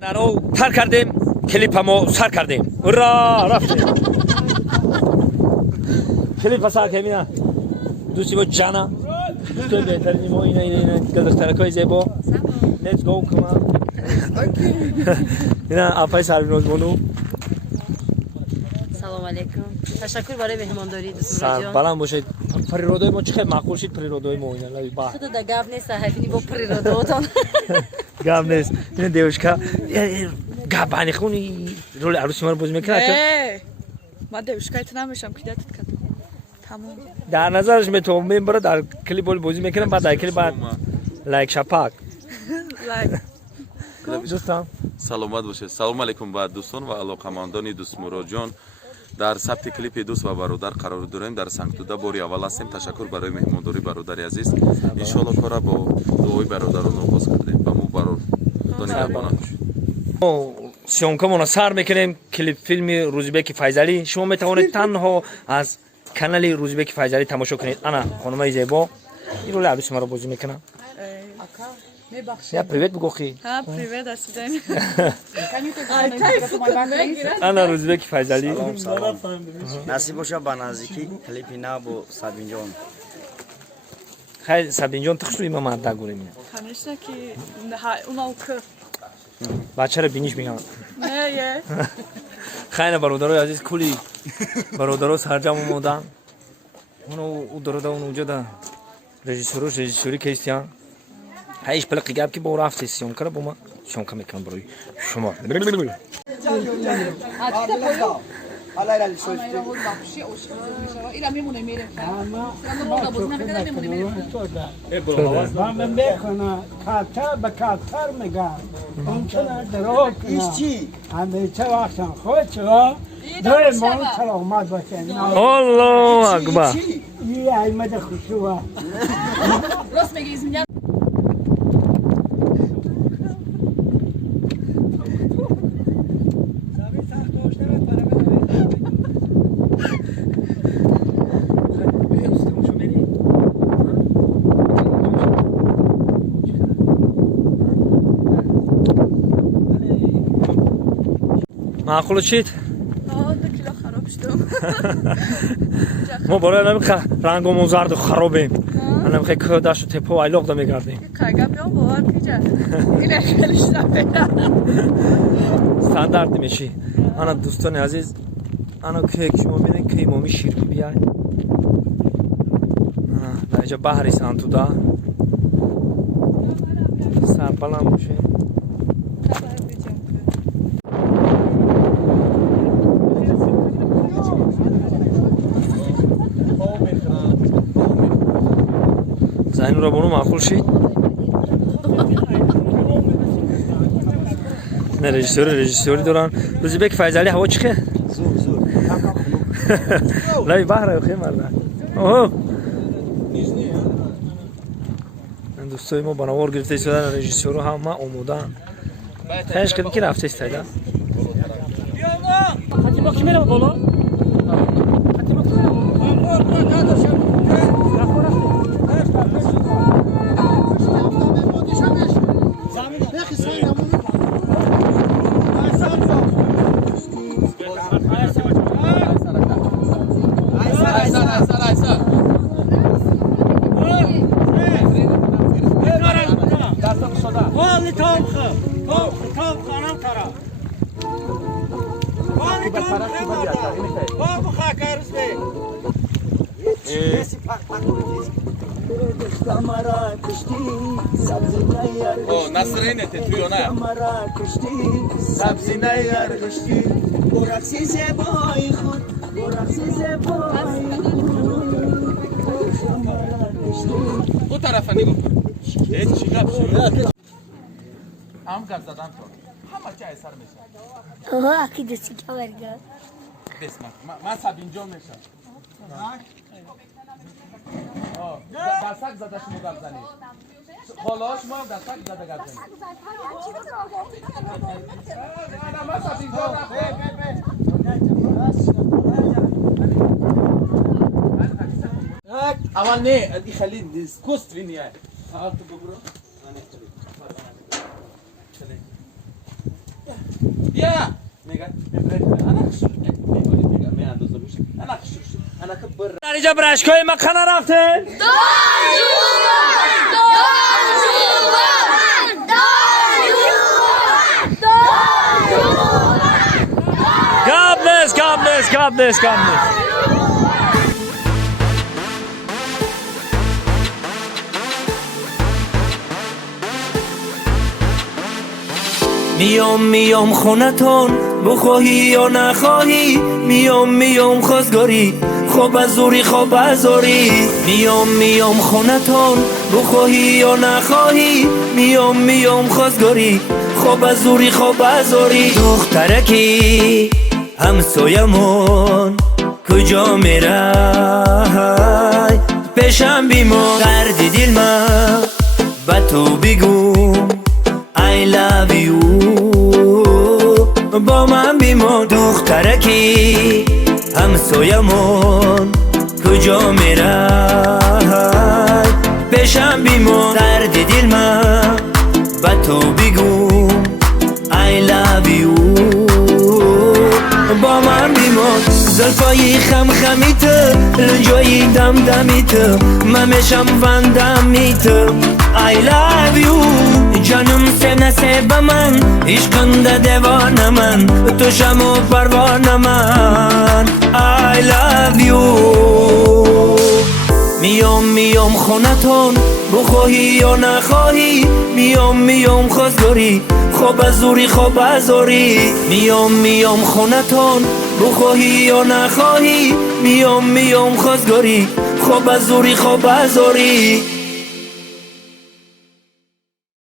نانو تر کردیم کلیپمو سر کردیم را رفتیم کلیپ سر کردیم دوستی با جانا تو بهترین ما اینا گلدسترکای زیبا let's go come on اینا آفای سربیروز بونو سلام علیکم تشکر برای مهمانداری دوستان جان سلام باشید پریرودای ما چقدر معقول شد پریرودای ما اینا لای با خود گپ نیست صحفی با پریروداتون گپ نیست این دیوشکا گپ بانی خونی رول عروسی ما رو بازی میکنه نه من دیوشکایت نمیشم کیدت کردم تمام در نظرش می تو میبره در کلیپ بازی میکنم بعد در کلیپ بعد لایک شپاک لایک دوستان سلامت باشید. سلام علیکم با دوستان و علاقمندان دوست مراجعان. در ثبت کلیپ دوست و برادر قرار داریم. در سنگتوده باری اول هستیم. تشکر برای مهمانداری برادر عزیز. ان شاء الله کار با دعای برادران آغاز کردیم. با مو برادران دربانان سیونکمون سر میکنیم کلیپ فیلم روزبک فیضلی. شما میتوانید تنها از کانال روزبک فیضلی تماشا کنید. انا خانم زیبا این رول عروسی ما رو بازی میکنم. یا پریوت بگو خی. ها پریوت هستین. انا روزبک فیضلی. سلام نصیب باشه با نزدیکی کلیپ اینا با سبین جان خیلی سبین جان تخشوی ما ماده گوریم. همیشه که اونا که بچه رو بینیش میگم. نه یه. خیلی برادرای عزیز کلی برادرها سرجم اومدن. اونو درودا اونجا ده رژیسوری کیستیان. هیچ پلک گپ کی با رفت سیون کرد با ما شون کم میکنم برای شما من میکنه کاتر به کاتر میگم اون چه دروغ چی همه چه وقتا خود چرا داره ما سلامت باشه الله اکبر یه احمد خوشوه راست میگی زنده معقول چید؟ دو کیلو خراب شدم ما برای نمیخواه رنگمون زرد و خرابیم نمیخواه که داشت و تپا و ایلاق دا میگردیم کاغم یا باور پیجه اینه خیلی شده استاندارد میشی انا دوستان عزیز انا که شما بینید که امامی شیر بیای اینجا بحری سانتودا سرپلم باشه زنی رو بانو معقول شید نه رژیسوری دارن روزبک فیضلی هوا چیه؟ زور لای بحر خیلی مرده اوه دوستای ما بنوار گرفته شدن رژیسور هم ما اومدن تنش کردیم که رفته استایده خطیبا کی میره بالا؟ نصرینه توی نه سبزی نیار گشتی برقصی زبای خود برقصی زبای اون طرف نگاه کن هیچ چی گپ شد هم گپ زدن تو همه چه اثر میشه اوه اکی دستی که برگرد بسم من سبین جان میشم دستک زده شما گپ زنید خالاش ما دستک زده گپ زنید من سبین جان اول نه ادی خلید کوست وینیه تو بگو بیا میگه انا خشور میگه می اندازه میشه انا خشور انا که بر در اینجا برشکای مکانه رفته God bless, God bless, God bless, God bless. میام خونتون بخواهی یا نخواهی میام خواستگاری خوب از زوری میام خونتون بخواهی یا نخواهی میام خواستگاری خوب از زوری دخترکی همسایمون کجا میره پیشم بیمون دردی دل من با تو بگم I love you با من بیمان دخترکی همسایمون کجا میره پیشم بیمان درد دل من با تو بگم I love you با من بیمان زلفای خمیت لنجای دمیت ممشم وندمیت I love you جانم سه نسب من عشقنده دیوانه من تو شم و پروانه من I love you میام خونتون بخواهی یا نخواهی میام خواستگاری خوب از زوری میام خونتون بخواهی یا نخواهی میام خواستگاری خوب از زوری